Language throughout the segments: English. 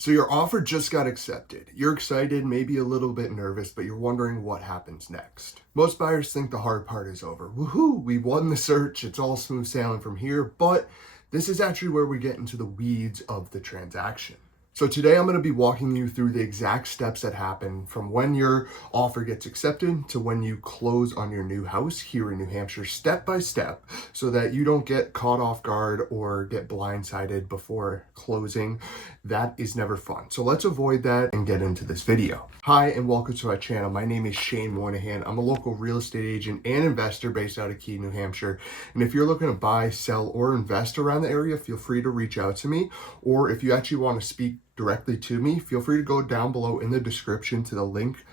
So your offer just got accepted. You're excited, maybe a little bit nervous, but you're wondering what happens next. Most buyers think the hard part is over. Woohoo, we won the search, it's all smooth sailing from here, but this is actually where we get into the weeds of the transaction. So today I'm going to be walking you through the exact steps that happen from when your offer gets accepted to when you close on your new house here in New Hampshire, step by step, so that you don't get caught off guard or get blindsided before closing. That is never fun. So let's avoid that and get into this video. Hi, and welcome to my channel. My name is Shane Moynihan. I'm a local real estate agent and investor based out of Key, New Hampshire. And if you're looking to buy, sell, or invest around the area, feel free to reach out to me. Or if you actually want to speak directly to me, feel free to go down below in the description to the link.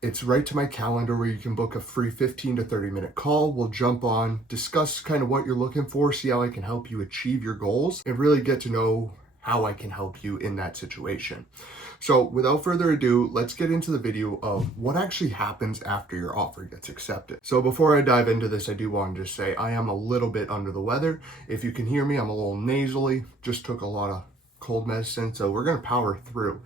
It's right to my calendar where you can book a free 15 to 30 minute call. We'll jump on, discuss kind of what you're looking for, see how I can help you achieve your goals, and really get to know how I can help you in that situation. So without further ado, let's get into the video of what actually happens after your offer gets accepted. So before I dive into this, I do want to just say I am a little bit under the weather. If you can hear me, I'm a little nasally, just took a lot of cold medicine, so we're going to power through,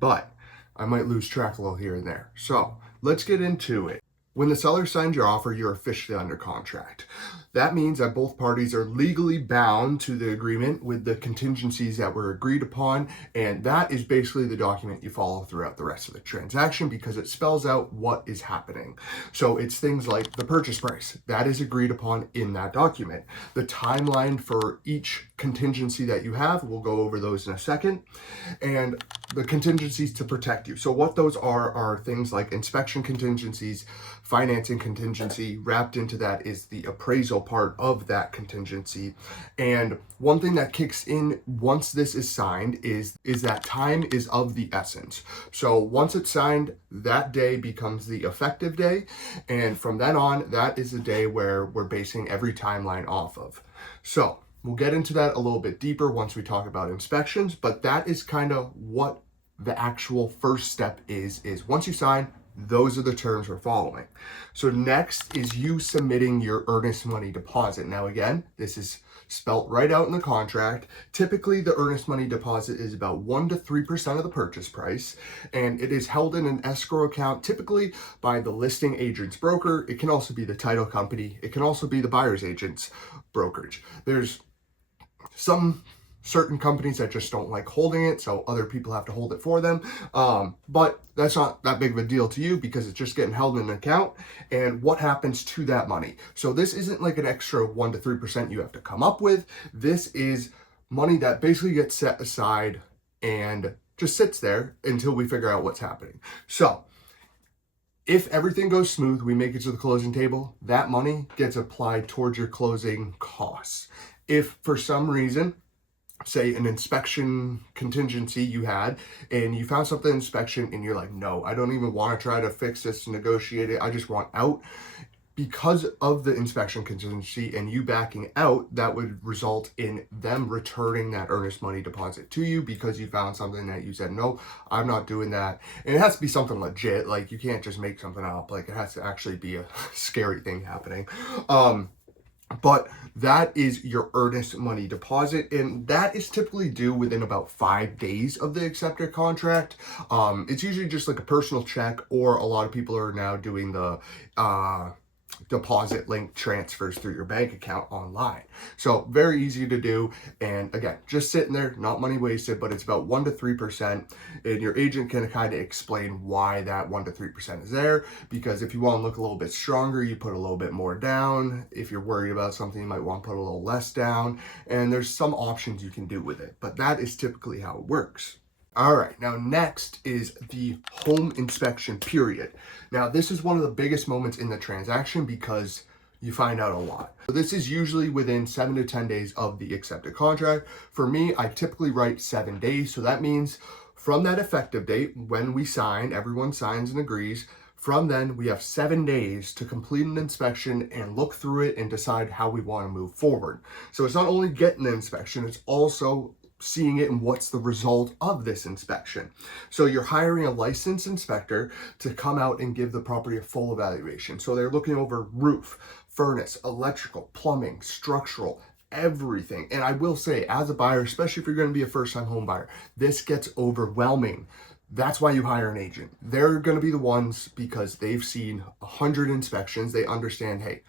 but I might lose track a little here and there. So let's get into it. When the seller signs your offer, you're officially under contract. That means that both parties are legally bound to the agreement with the contingencies that were agreed upon, and that is basically the document you follow throughout the rest of the transaction because it spells out what is happening. So it's things like the purchase price, that is agreed upon in that document. The timeline for each contingency that you have, we'll go over those in a second, and the contingencies to protect you. So what those are things like inspection contingencies, financing contingency. Wrapped into that is the appraisal part of that contingency. And one thing that kicks in once this is signed is that time is of the essence. So once it's signed, that day becomes the effective day. And from then on, that is the day where we're basing every timeline off of. So we'll get into that a little bit deeper once we talk about inspections, but that is kind of what the actual first step is once you sign, those are the terms we're following. So next is you submitting your earnest money deposit. Now again, this is spelt right out in the contract. Typically the earnest money deposit is about 1 to 3% of the purchase price, and it is held in an escrow account, typically by the listing agent's broker. It can also be the title company. It can also be the buyer's agent's brokerage. There's some certain companies that just don't like holding it, so other people have to hold it for them. But that's not that big of a deal to you because it's just getting held in an account. And what happens to that money? So this isn't like an extra 1 to 3% you have to come up with. This is money that basically gets set aside and just sits there until we figure out what's happening. So if everything goes smooth, we make it to the closing table, that money gets applied towards your closing costs. If for some reason, say an inspection contingency you had and you found something in inspection and you're like, no, I don't even want to try to fix this, negotiate it, I just want out. Because of the inspection contingency and you backing out, that would result in them returning that earnest money deposit to you because you found something that you said, no, I'm not doing that. And it has to be something legit. Like you can't just make something up. Like it has to actually be a scary thing happening. But that is your earnest money deposit, and that is typically due within about 5 days of the accepted contract. It's usually just like a personal check, or a lot of people are now doing the deposit link transfers through your bank account online. So very easy to do. And again, just sitting there, not money wasted, but it's about 1 to 3%. And your agent can kind of explain why that 1 to 3% is there. Because if you want to look a little bit stronger, you put a little bit more down. If you're worried about something, you might want to put a little less down. And there's some options you can do with it, but that is typically how it works. All right, now next is the home inspection period. Now this is one of the biggest moments in the transaction because you find out a lot. So this is usually within 7 to 10 days of the accepted contract. For me, I typically write 7 days. So that means from that effective date, when we sign, everyone signs and agrees. From then, we have 7 days to complete an inspection and look through it and decide how we want to move forward. So it's not only getting the inspection, it's also seeing it and what's the result of this inspection. So you're hiring a licensed inspector to come out and give the property a full evaluation. So they're looking over roof, furnace, electrical, plumbing, structural, everything. And I will say, as a buyer, especially if you're going to be a first-time home buyer, this gets overwhelming. That's why you hire an agent. They're going to be the ones, because they've seen 100 inspections. They understand, hey,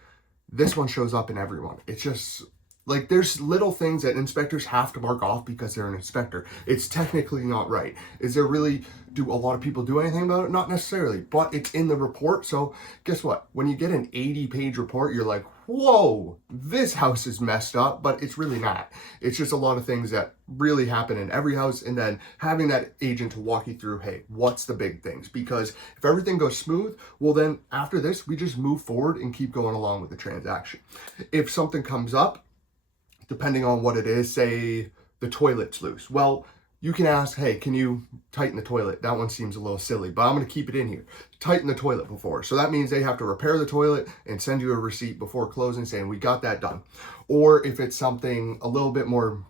this one shows up in everyone. It's just like there's little things that inspectors have to mark off because they're an inspector. It's technically not right. Is there really, do a lot of people do anything about it? Not necessarily, but it's in the report. So guess what? When you get an 80-page report, you're like, whoa, this house is messed up, but it's really not. It's just a lot of things that really happen in every house, and then having that agent to walk you through, hey, what's the big things? Because if everything goes smooth, well then after this, we just move forward and keep going along with the transaction. If something comes up, depending on what it is, say the toilet's loose, well, you can ask, hey, can you tighten the toilet? That one seems a little silly, but I'm going to keep it in here. Tighten the toilet before. So that means they have to repair the toilet and send you a receipt before closing saying, we got that done. Or if it's something a little bit more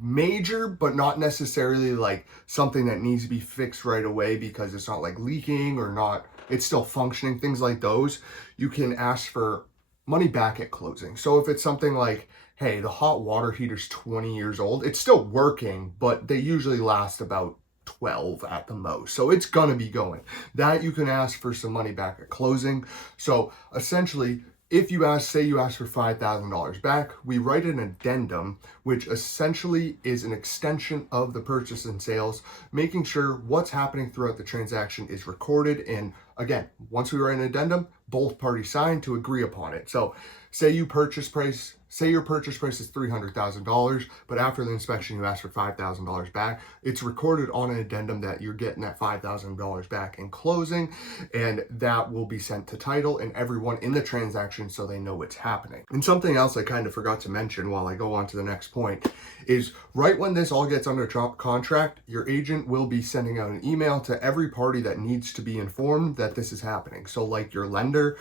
major, but not necessarily like something that needs to be fixed right away because it's not like leaking or not, it's still functioning, things like those, you can ask for money back at closing. So if it's something like, hey, the hot water heater's 20 years old, it's still working, but they usually last about 12 at the most. So it's gonna be going. That you can ask for some money back at closing. So essentially, if you ask, say you ask for $5,000 back, we write an addendum, which essentially is an extension of the purchase and sales, making sure what's happening throughout the transaction is recorded. And again, once we write an addendum, both parties sign to agree upon it. So say your purchase price is $300,000, but after the inspection you ask for $5,000 back, it's recorded on an addendum that you're getting that $5,000 back in closing, and that will be sent to title and everyone in the transaction so they know what's happening. And something else I kind of forgot to mention while I go on to the next point is right when this all gets under contract, your agent will be sending out an email to every party that needs to be informed that this is happening. So like your lender,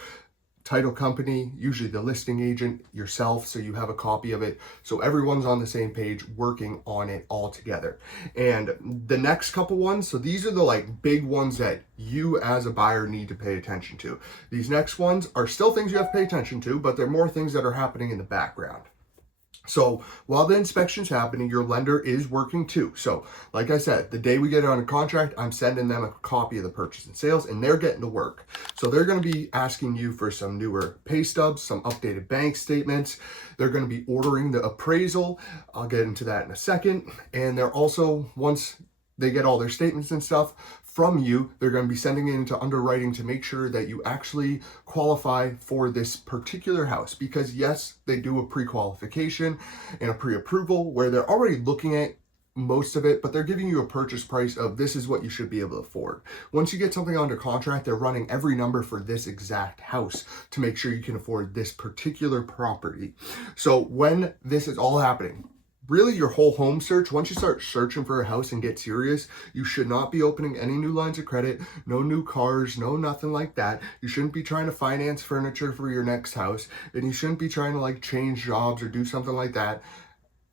title company, usually the listing agent, yourself, so you have a copy of it. So everyone's on the same page working on it all together. And the next couple ones, so these are the like big ones that you as a buyer need to pay attention to. These next ones are still things you have to pay attention to, but they're more things that are happening in the background. So while the inspection's happening, your lender is working too. So like I said, the day we get it on a contract, I'm sending them a copy of the purchase and sales, and they're getting to work. So they're going to be asking you for some newer pay stubs, some updated bank statements. They're going to be ordering the appraisal. I'll get into that in a second. And they're also, once they get all their statements and stuff from you, they're going to be sending it into underwriting to make sure that you actually qualify for this particular house. Because yes, they do a pre-qualification and a pre-approval where they're already looking at most of it, but they're giving you a purchase price of this is what you should be able to afford. Once you get something under contract, they're running every number for this exact house to make sure you can afford this particular property. So when this is all happening, really your whole home search, once you start searching for a house and get serious, you should not be opening any new lines of credit, no new cars, no nothing like that. You shouldn't be trying to finance furniture for your next house, and you shouldn't be trying to like change jobs or do something like that.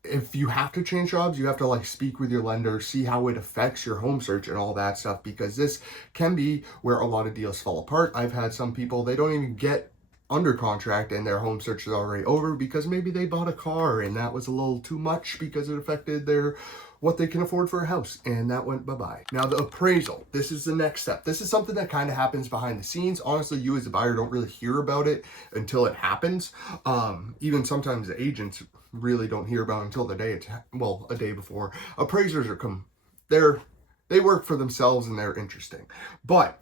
If you have to change jobs, you have to like speak with your lender, see how it affects your home search and all that stuff, because this can be where a lot of deals fall apart. I've had some people, they don't even get under contract and their home search is already over because maybe they bought a car and that was a little too much because it affected their what they can afford for a house, and that went bye-bye. Now the appraisal, this is the next step. This is something that kind of happens behind the scenes. Honestly, you as a buyer don't really hear about it until it happens. Even sometimes the agents really don't hear about it until the day it's, well, a day before. Appraisers they work for themselves and they're interesting. But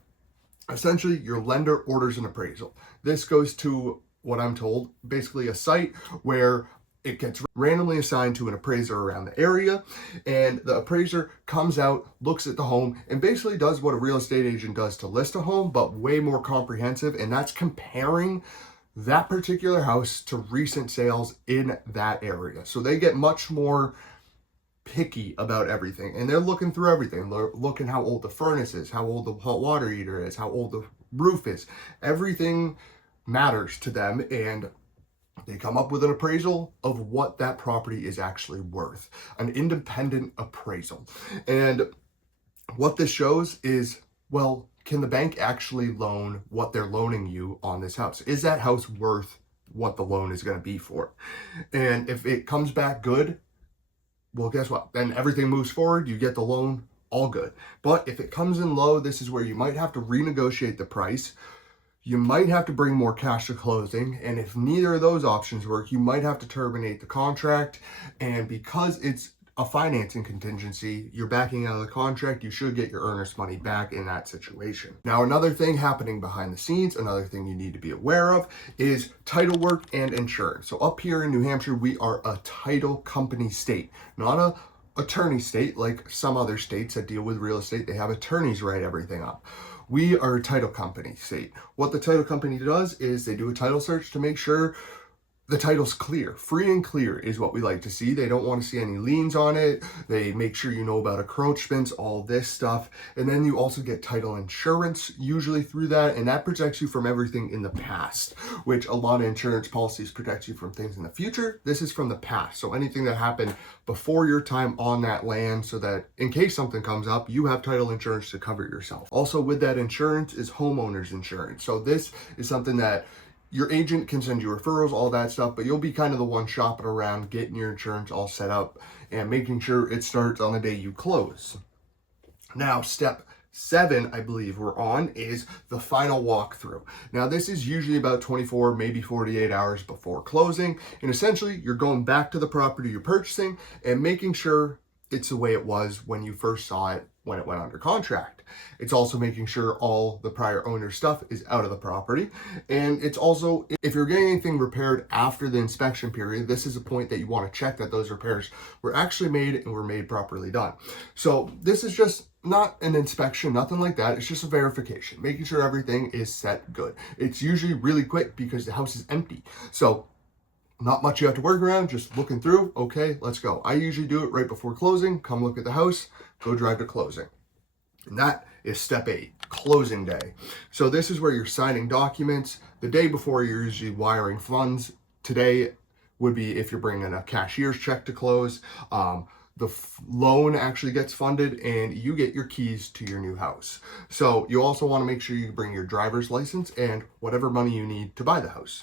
essentially, your lender orders an appraisal. This goes to, what I'm told, basically a site where it gets randomly assigned to an appraiser around the area, and the appraiser comes out, looks at the home, and basically does what a real estate agent does to list a home, but way more comprehensive, and that's comparing that particular house to recent sales in that area. So they get much more picky about everything, and they're looking through everything. They're looking how old the furnace is, how old the hot water heater is, how old the roof is. Everything matters to them, and they come up with an appraisal of what that property is actually worth, an independent appraisal. And what this shows is, well, can the bank actually loan what they're loaning you on this house? Is that house worth what the loan is going to be for. And if it comes back good, well, guess what? Then everything moves forward. You get the loan, all good. But if it comes in low, this is where you might have to renegotiate the price. You might have to bring more cash to closing. And if neither of those options work, you might have to terminate the contract. And because it's a financing contingency, you're backing out of the contract, you should get your earnest money back in that situation. Now, another thing happening behind the scenes, another thing you need to be aware of is title work and insurance. So up here in New Hampshire, we are a title company state, not a attorney state like some other states that deal with real estate. They have attorneys write everything up. We are a title company state. What the title company does is they do a title search to make sure the title's clear. Free and clear is what we like to see. They don't want to see any liens on it. They make sure you know about encroachments, all this stuff. And then you also get title insurance usually through that, and that protects you from everything in the past, which a lot of insurance policies protect you from things in the future. This is from the past. So anything that happened before your time on that land, so that in case something comes up, you have title insurance to cover yourself. Also with that insurance is homeowner's insurance. So this is something that your agent can send you referrals, all that stuff, but you'll be kind of the one shopping around, getting your insurance all set up and making sure it starts on the day you close. Now, step 7, I believe we're on, is the final walkthrough. Now, this is usually about 24, maybe 48 hours before closing. And essentially, you're going back to the property you're purchasing and making sure it's the way it was when you first saw it when it went under contract. It's also making sure all the prior owner stuff is out of the property. And it's also, if you're getting anything repaired after the inspection period, this is a point that you want to check that those repairs were actually made and were made properly done. So this is just not an inspection, nothing like that. It's just a verification, making sure everything is set good. It's usually really quick because the house is empty. So not much you have to work around, just looking through, okay, let's go. I usually do it right before closing, come look at the house, go drive to closing. And that is step 8, closing day. So this is where you're signing documents. The day before, you're usually wiring funds. Today would be if you're bringing a cashier's check to close. The loan actually gets funded and you get your keys to your new house. So you also want to make sure you bring your driver's license and whatever money you need to buy the house.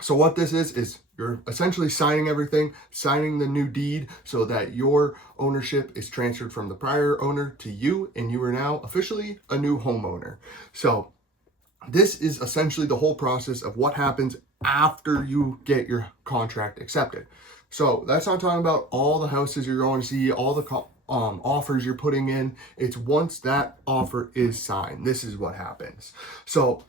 So what this is you're essentially signing everything, signing the new deed so that your ownership is transferred from the prior owner to you, and you are now officially a new homeowner. So this is essentially the whole process of what happens after you get your contract accepted. So that's not talking about all the houses you're going to see, all the offers you're putting in. It's once that offer is signed, this is what happens. So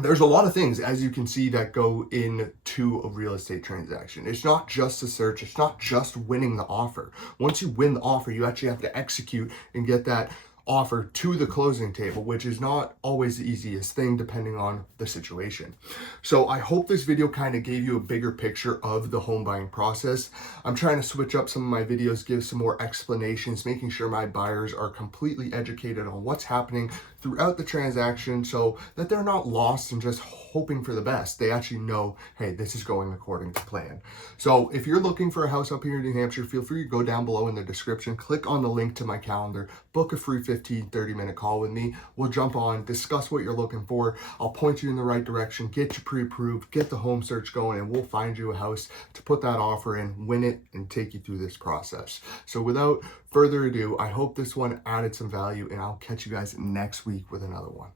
there's a lot of things, as you can see, that go into a real estate transaction. It's not just a search. It's not just winning the offer. Once you win the offer, you actually have to execute and get that offer to the closing table, which is not always the easiest thing depending on the situation. So I hope this video kind of gave you a bigger picture of the home buying process. I'm trying to switch up some of my videos, give some more explanations, making sure my buyers are completely educated on what's happening throughout the transaction so that they're not lost and just hoping for the best. They actually know, hey, this is going according to plan. So if you're looking for a house up here in New Hampshire, feel free to go down below in the description, click on the link to my calendar, book a free 15-30-minute call with me. We'll jump on, discuss what you're looking for. I'll point you in the right direction, get you pre-approved, get the home search going, and we'll find you a house to put that offer in, win it, and take you through this process. So without further ado, I hope this one added some value, and I'll catch you guys next week with another one.